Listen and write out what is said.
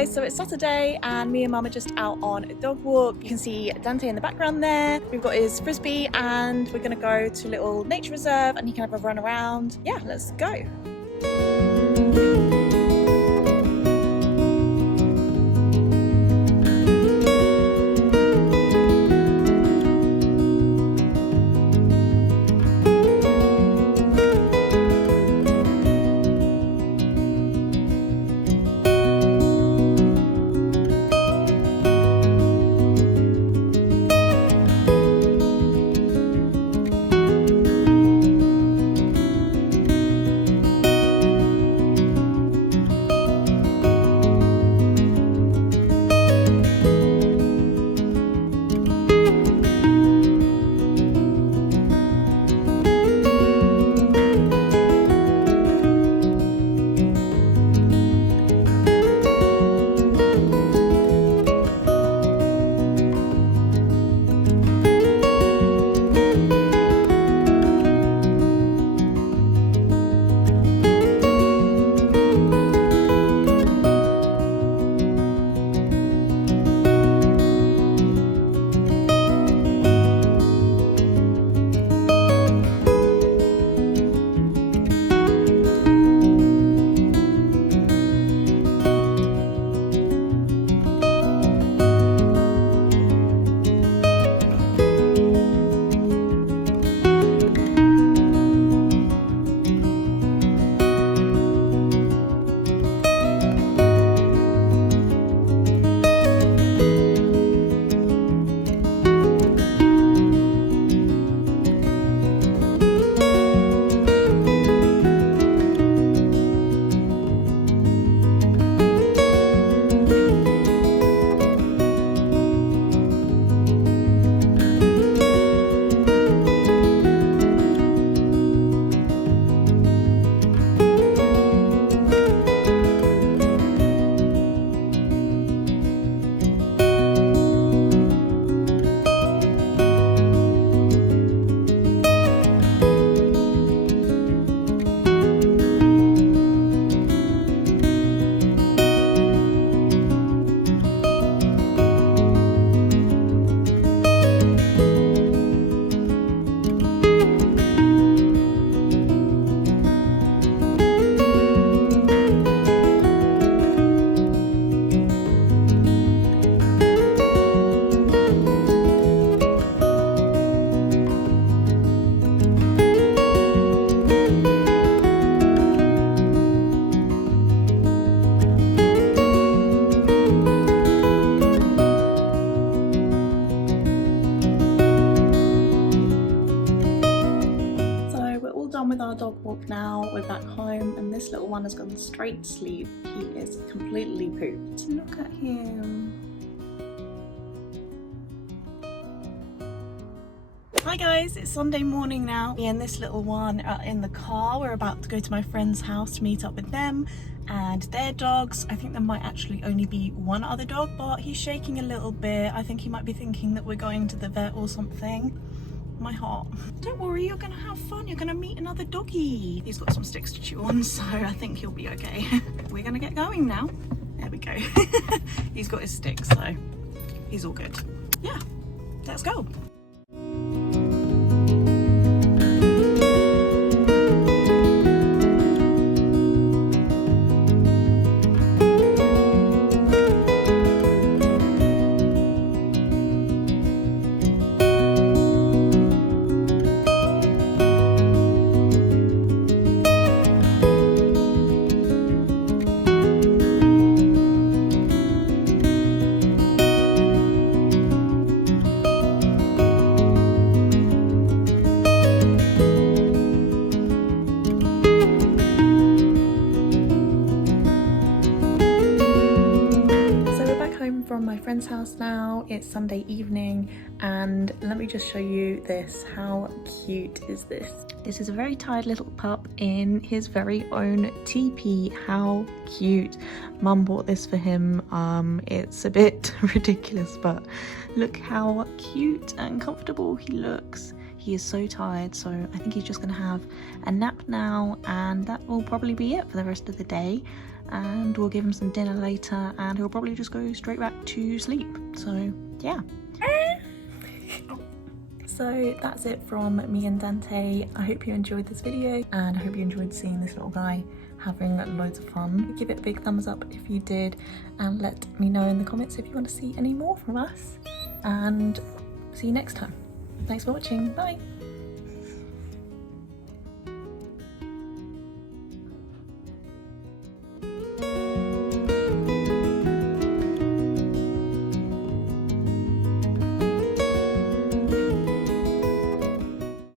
guys, so it's Saturday and me and Mum are just out on a dog walk. You can see Dante in the background there. We've got his frisbee and we're gonna go to a little nature reserve and he can have a run around. Yeah, let's go. With our dog walk now, we're back home and this little one has gone straight to sleep. He is completely pooped. Look at him. Hi guys, it's Sunday morning now. Me and this little one are in the car. We're about to go to my friend's house to meet up with them and their dogs. I think there might actually only be one other dog, but he's shaking a little bit. I think he might be thinking that we're going to the vet or something. My heart. Don't worry, you're gonna have fun. You're gonna meet another doggy. He's got some sticks to chew on, so I think he'll be okay. We're gonna get going now. There we go. He's got his sticks, so he's all good. Yeah, let's go. From my friend's house now. It's Sunday evening and let me just show you this. How cute is this? This is a very tired little pup in his very own teepee. How cute. Mum bought this for him. It's a bit ridiculous, but look how cute and comfortable he looks. he is so tired, so I think he's just gonna have a nap now, and that will probably be it for the rest of the day. And we'll give him some dinner later, and he'll probably just go straight back to sleep. So yeah. So that's it from me and Dante. I hope you enjoyed this video, and I hope you enjoyed seeing this little guy having loads of fun. Give it a big thumbs up if you did, and let me know in the comments if you want to see any more from us. And see you next time. Thanks for watching. Bye.